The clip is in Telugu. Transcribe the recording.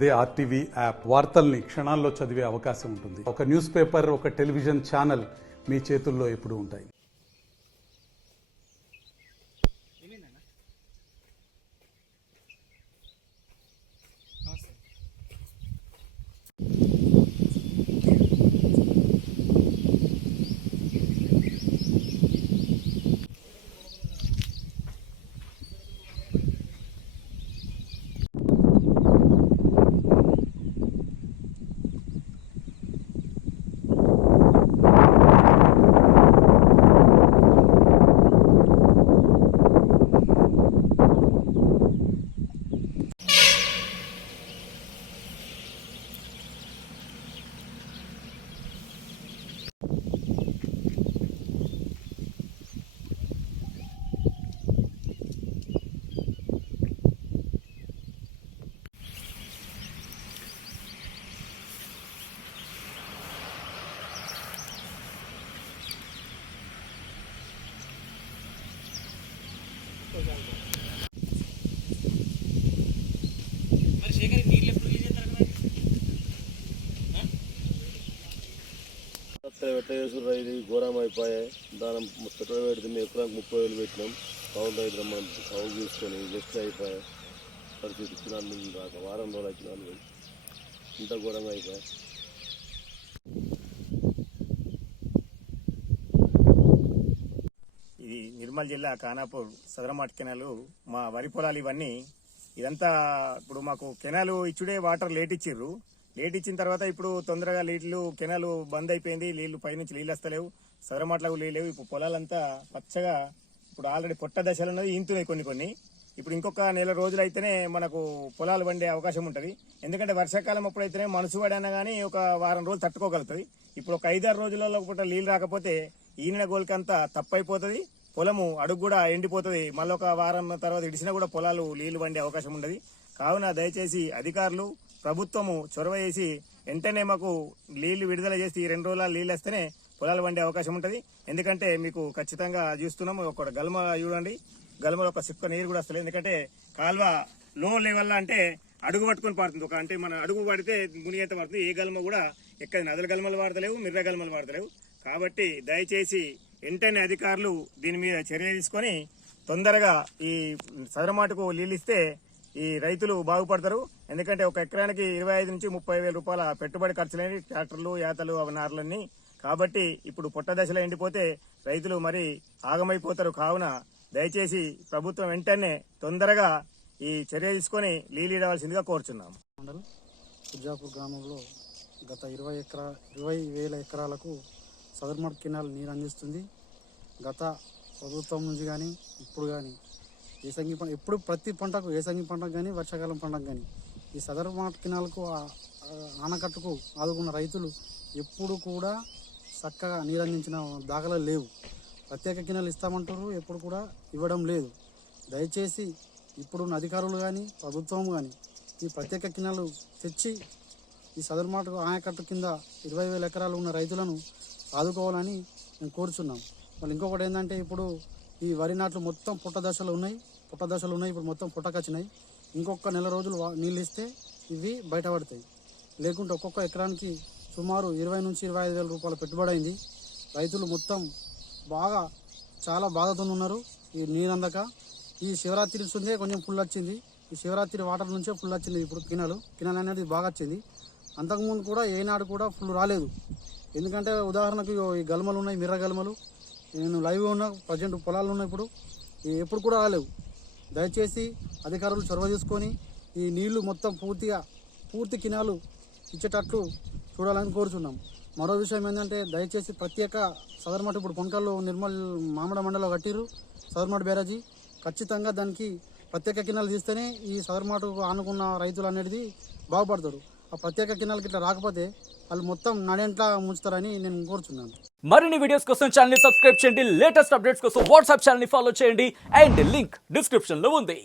అదే ఆర్టీవీ యాప్ వార్తల్ని క్షణాల్లో చదివే అవకాశం ఉంటుంది. ఒక న్యూస్ పేపర్, ఒక టెలివిజన్ ఛానల్ మీ చేతుల్లో ఎప్పుడూ ఉంటాయి. మరి శేఖర్ నీళ్ళు ఎప్పుడు రిలీజ్ చేస్తారు ఎట్లా చేసుకురా ఇది ఘోరం అయిపోయాయి. దాని పెట్రోల్ పెడుతుంది ఎకరానికి 30,000 పెట్టినాం. కౌలు రైతులు మనం కౌలు తీసుకొని వెస్ట్ అయిపోయాయి. పరిస్థితి ఇచ్చినాను రాక వారం రోజులు వచ్చినాను ఇంత ఘోరంగా అయిపోయాయి. ఇది నిర్మల్ జిల్లా ఖానాపూర్ సదరమాట్ కెనాలు మా వరి పొలాలు ఇవన్నీ ఇదంతా ఇప్పుడు మాకు కెనాలు ఇచ్చుడే వాటర్ లేట్ ఇచ్చిర్రు. లేట్ ఇచ్చిన తర్వాత ఇప్పుడు తొందరగా నీళ్లు కెనాలు బంద్ అయిపోయింది. నీళ్లు పైనుంచి నీళ్ళు వస్తలేవు, సదరమాట్లకు లేవు. ఇప్పుడు పొలాలంతా పచ్చగా ఇప్పుడు ఆల్రెడీ పొట్ట దశలు ఉన్నది ఈంతున్నాయి కొన్ని. ఇప్పుడు ఇంకొక నెల రోజులు అయితేనే మనకు పొలాలు పండే అవకాశం ఉంటుంది. ఎందుకంటే వర్షాకాలం అప్పుడైతేనే మనసు పడైనా కానీ ఒక వారం రోజులు తట్టుకోగలుగుతుంది. ఇప్పుడు ఒక 5-6 రోజులలో పూట నీళ్ళు రాకపోతే ఈనిన గోల్కంతా తప్పైపోతుంది. పొలము అడుగు కూడా ఎండిపోతుంది. మళ్ళీ ఒక వారం తర్వాత ఇడిసినా కూడా పొలాలు నీళ్లు పండే అవకాశం ఉండదు. కావున దయచేసి అధికారులు ప్రభుత్వము చొరవ చేసి వెంటనే మాకు నీళ్లు విడుదల చేసి 2 రోజుల నీళ్ళు వస్తేనే పొలాలు పండే అవకాశం ఉంటుంది. ఎందుకంటే మీకు ఖచ్చితంగా చూస్తున్నాము, ఒక గల్మ చూడండి, గల్మలో ఒక సిక్క నీరు కూడా వస్తలేదు. ఎందుకంటే కాల్వ లో లెవెల్ అంటే అడుగు పట్టుకొని పడుతుంది. అంటే మన అడుగు పడితే మునిగేంత పడుతుంది. ఏ గల్మ కూడా ఎక్కడ నదుల గల్మలు వాడతలేవు, మిర్ర గల్మలు వాడతలేవు. కాబట్టి దయచేసి వెంటనే అధికారులు దీని మీద చర్య తీసుకొని తొందరగా ఈ సదరమాటకు నీళ్ళు ఇస్తే ఈ రైతులు బాగుపడతారు. ఎందుకంటే ఒక ఎకరానికి 25 నుంచి 30,000 రూపాయల పెట్టుబడి ఖర్చులేని ట్రాక్టర్లు, యాతలు, నార్లన్నీ. కాబట్టి ఇప్పుడు పొట్ట దశలో ఎండిపోతే రైతులు మరి ఆగమైపోతారు. కావున దయచేసి ప్రభుత్వం వెంటనే తొందరగా ఈ చర్య తీసుకొని నీళ్ళు ఇవ్వాల్సిందిగా కోరుచున్నాము. మండలం కుజాపూర్ గ్రామంలో గత 20,000 ఎకరాలకు సదర్మాట్ కెనాల్ నీరు అందిస్తుంది. గత ప్రభుత్వం నుంచి కానీ ఇప్పుడు కానీ ఏసంగి పంట ఎప్పుడు ప్రతి పంటకు ఏసంగి పంటకు కానీ వర్షాకాలం పంటకు కానీ ఈ సదర్మాట్ కెనాల్కు ఆనకట్టుకు ఆదుకున్న రైతులు ఎప్పుడు కూడా చక్కగా నీరు అందించిన దాఖలాలు లేవు. ప్రత్యేక కెనాల్ ఇస్తామంటారు, ఎప్పుడు కూడా ఇవ్వడం లేదు. దయచేసి ఇప్పుడున్న అధికారులు కానీ ప్రభుత్వం కానీ ఈ ప్రత్యేక కెనాలు తెచ్చి ఈ సదర్మాట్ ఆయకట్టు కింద 20,000 ఎకరాలు ఉన్న రైతులను ఆదుకోవాలని మేము కోరుచున్నాం. మళ్ళీ ఇంకొకటి ఏంటంటే ఇప్పుడు ఈ వరి నాట్లు మొత్తం పుట్ట దశలు ఉన్నాయి. ఇప్పుడు మొత్తం పుట్టకొచ్చినాయి. ఇంకొక నెల రోజులు నీళ్ళు ఇస్తే ఇవి బయటపడతాయి. లేకుంటే ఒక్కొక్క ఎకరానికి సుమారు 20,000 నుంచి 25,000 రూపాయల పెట్టుబడి అయింది. రైతులు మొత్తం బాగా చాలా బాధతో ఉన్నారు. ఈ నీరు అందక ఈ శివరాత్రి నుంచే కొంచెం ఫుల్ వచ్చింది. ఈ శివరాత్రి వాటర్ నుంచే ఫుల్ వచ్చింది. ఇప్పుడు కెనాల్ అనేది బాగా వచ్చింది. అంతకుముందు కూడా ఏనాడు కూడా ఫుల్ రాలేదు. ఎందుకంటే ఉదాహరణకు ఈ గల్మలు ఉన్నాయి, మిర్ర గల్మలు. నేను లైవ్ ఉన్నా, ప్రజెంట్ పొలాలు ఉన్నాయి. ఇప్పుడు ఎప్పుడు కూడా రాలేవు. దయచేసి అధికారులు చొరవ తీసుకొని ఈ నీళ్లు మొత్తం పూర్తి కెనాలు ఇచ్చేటట్లు చూడాలని కోరుచున్నాం. మరో విషయం ఏంటంటే దయచేసి ప్రత్యేక సదర్మాట్ ఇప్పుడు పొనకల్లో నిర్మల్ మామిడ మండలంలో కట్టిర్రు సదర్మాట్ బ్యారేజీ. ఖచ్చితంగా దానికి ప్రత్యేక కెనాల్ తీస్తేనే ఈ సదర్మాటుకు ఆనుకున్న రైతులు అనేది బాగుపడతారు. ఆ ప్రత్యేక కెనాల్కి ఇట్లా రాకపోతే వాళ్ళు మొత్తం నడేంట్లా ముంచుతారని నేను కోరుచున్నాను. మరిన్ని వీడియోస్ కోసం ఛానల్ ని సబ్స్క్రైబ్ చేయండి. లేటెస్ట్ అప్డేట్స్ కోసం వాట్సాప్ ఛానల్ ని ఫాలో చేయండి. అండ్ లింక్ డిస్క్రిప్షన్ లో ఉంది.